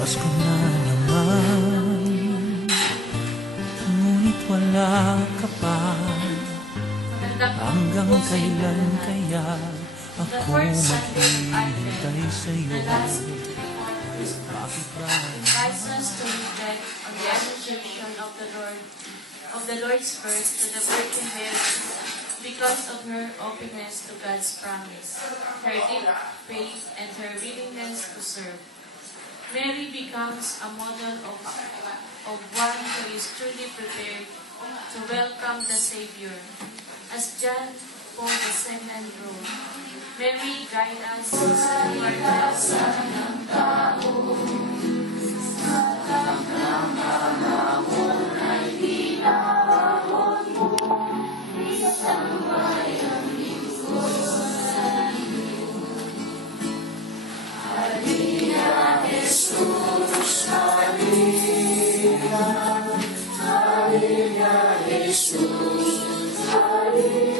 Pasko na naman, ngunit wala ka pa. Hanggang kailan kaya ako maghihintay sa'yo? Bakit ba? Invites us to reflect on the Annunciation of the Lord's birth to the Virgin Mary because of her openness to God's promise, her deep faith, and her willingness to serve. Mary becomes a model of one who is truly prepared to welcome the Savior. As John Paul II wrote, Mary guide us sa pagkasa ng tao. Sa panahon ay tinawag mo, isang bayang lingkod sa iyo. Halina, Jesus, halina, halina, Jesus, halina.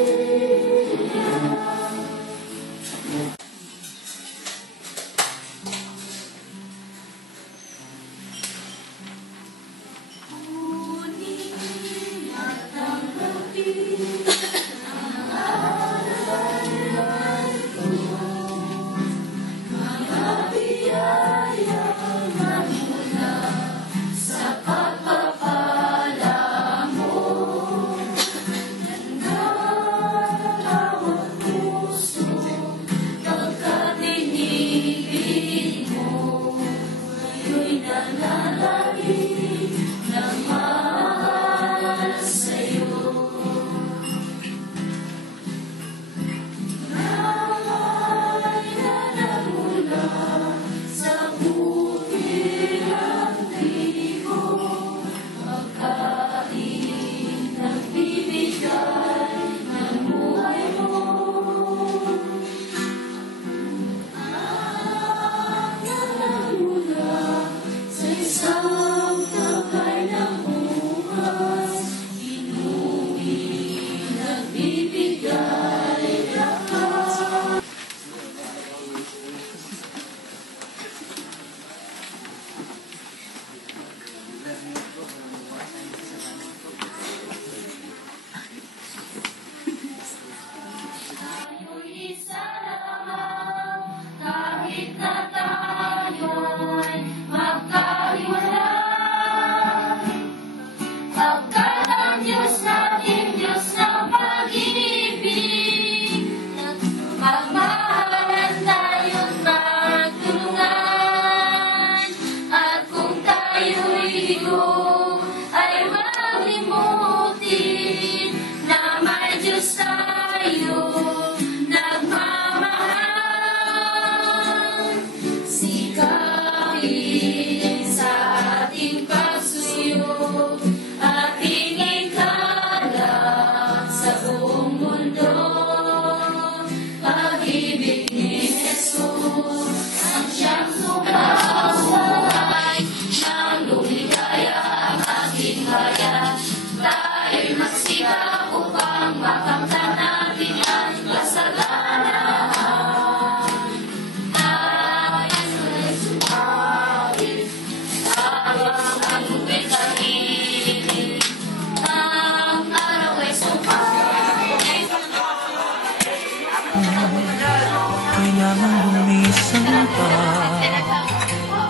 pa.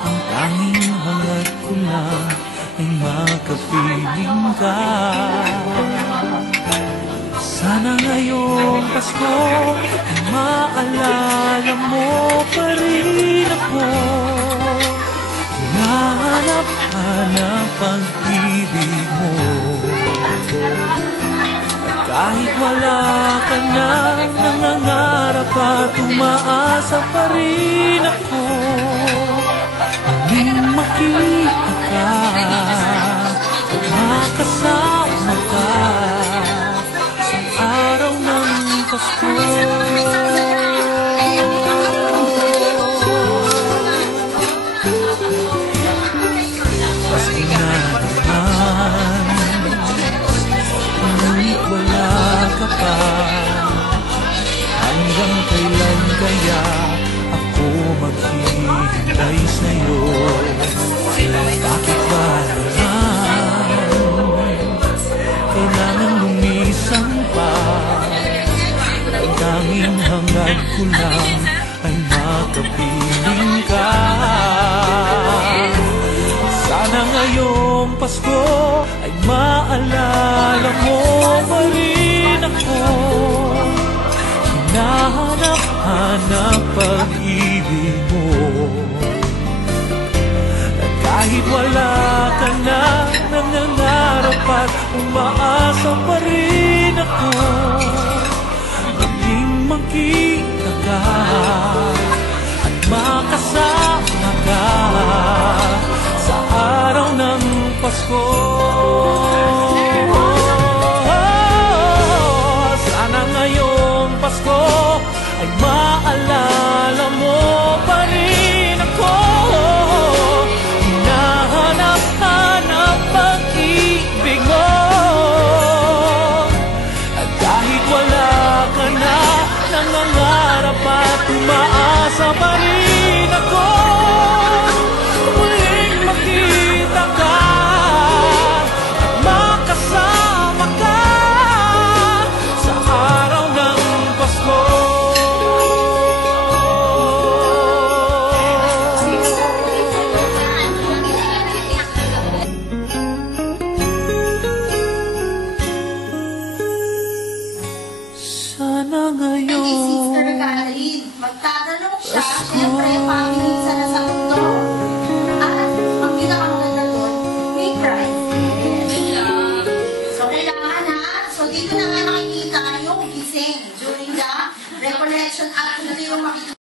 Ang tanging hangad ko lang ay makapiling ka. Sana ngayong Pasko ay maalala mo pa rin ako. Hinahanap-hanap ang pag-ibig mo. At kahit wala ka na, nangangarap at umaasa pa rin ako. Muling makita ka at makasama ka sa araw ng Pasko. Pasko na naman, ngunit wala ka pa. Hanggang kailan kaya ako maghihintay sa'yo? Bakit ba naman kailangan lumisan pa? Ang tanging hangad ko lang ay makapiling ka. Sana ngayong Pasko ay maalala mo pa rin ako. Hinahanap-hanap pag-ibig mo. At kahit wala ka na, nangangarap at umaasa pa rin ako. Muling makita ka at makasama ka sa araw ng Pasko. Sana ngayong Pasko ay maalala mo pa rin ako. Hinahanap-hanap pag-ibig mo. At kahit wala ka na, nangangarap at umaasa pa rin ako. Muling makita ka at makasama ka sa araw ng Pasko. Sana Kay Sister ngayon Catherine, magtatanong siya, siyempre, paminsan na sa mundo. At ang pinakamaganda doon, may prize. So, kailangan na, so dito na nga nakikita yung gising during the recollection at ito yung makikita.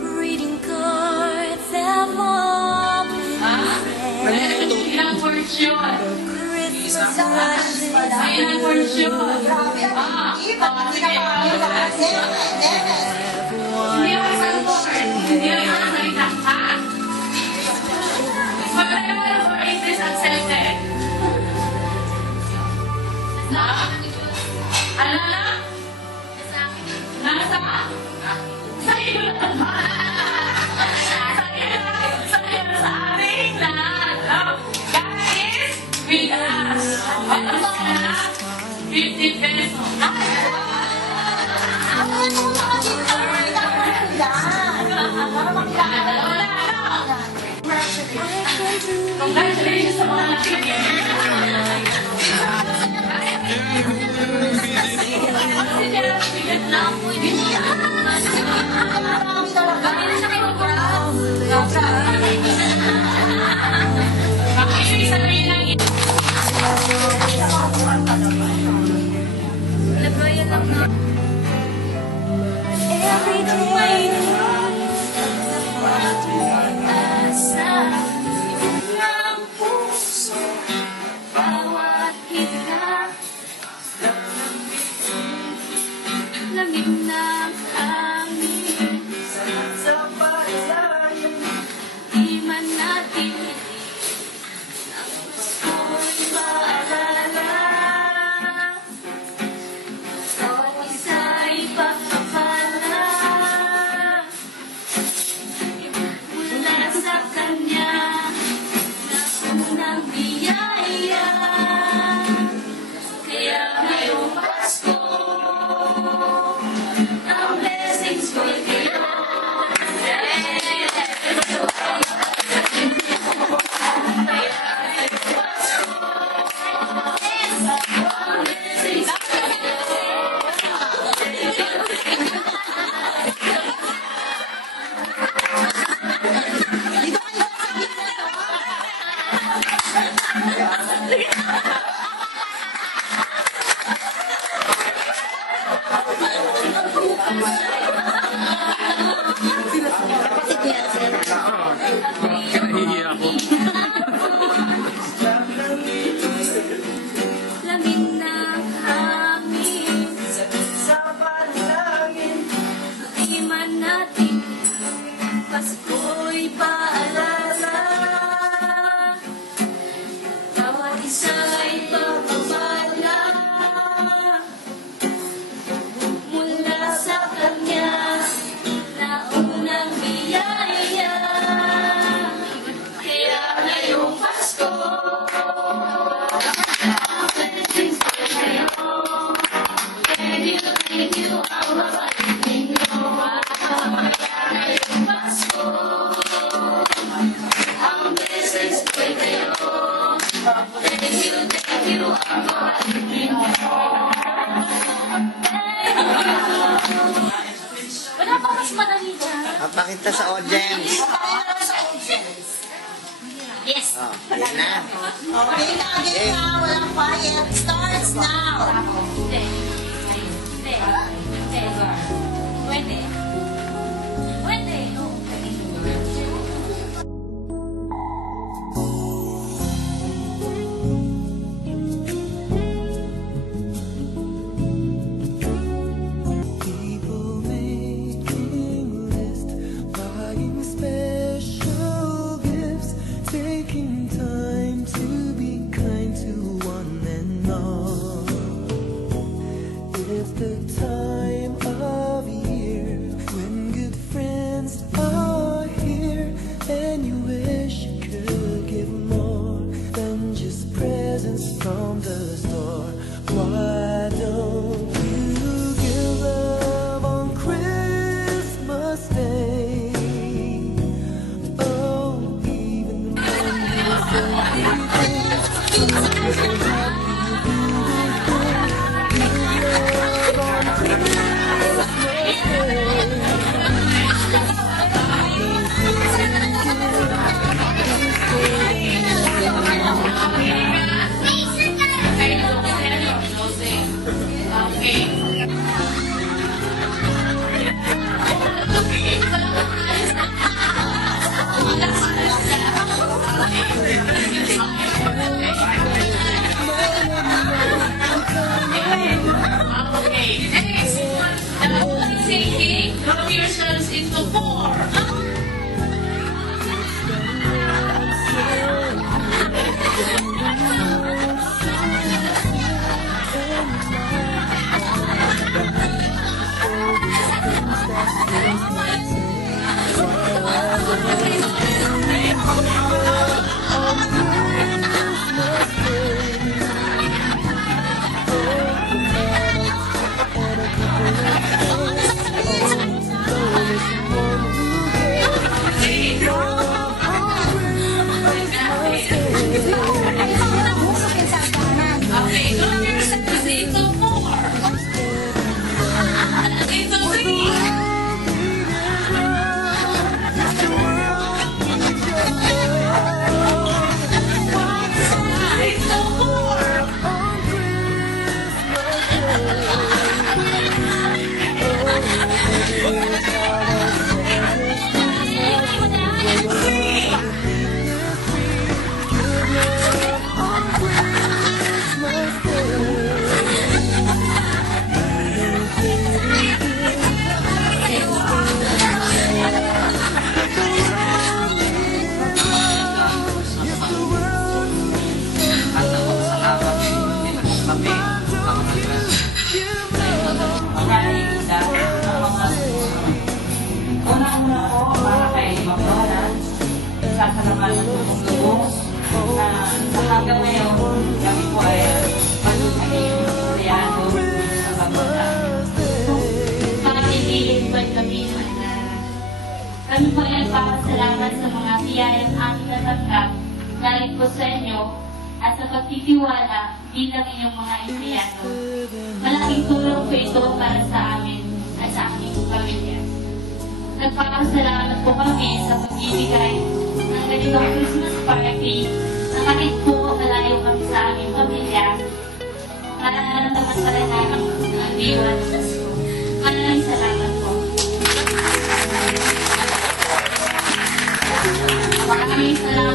Greeting cards have all Ilang words yun? Christmas rushes. Ilang words yun? Grabe, ang kita, hindi na kami lahat. Hindi ako sa Lord. Hindi ako sa salita ka. Whatever for it is accepted. Ano na? Nasa? Sa'yo na ba? Sa'yo na sa ating lahat. Guys, with us. Ano na? 50 pesos. Congratulations sa mga nakikinig. Every day asa ng puso isa'y pagpapala mula sa Kanya na unang biyaya. Kaya ngayong Pasko, thank you, ang babalik ninyo. Kaya ngayong Pasko, ang blessings ko'y kayo. Thank you, ang babalik ninyo. Wala pa mas madali dyan. Papakita sa audience. Yes. Oh, yan na. Okay na, again na. Walang quiet. Starts now. Hindi. Hindi. Hindi. Pwede. Pwede. People making lists, buying special gifts, taking time to be kind to one and all. It's the time of year when good friends are here, and you wish you could give more than just presents from the store. Why don't you give love on Christmas Day? Oh, even the Count yourselves into 4. Okay, count yourselves into 4. Into 3. Unang-una po, para kay McDonald, sasalaman ng lubong na sa hanggang ngayon, kami po ay naging Koreano sa Pagoda. Pagkakilin po kami kami po ay nagpapasalamat sa mga biyayang aming natanggap galing po sa inyo at sa pagtitiwala bilang inyong mga Koreano. Malaking tulong po ito para sa amin at sa aming pamilya. Nagpapasalamat po kami sa pagbibigay ng ganitong Christmas party na kahit po malayo kami sa aming pamilya, nararamdaman pa rin namin ang diwa ng Pasko. Maraming salamat po. Maraming salamat.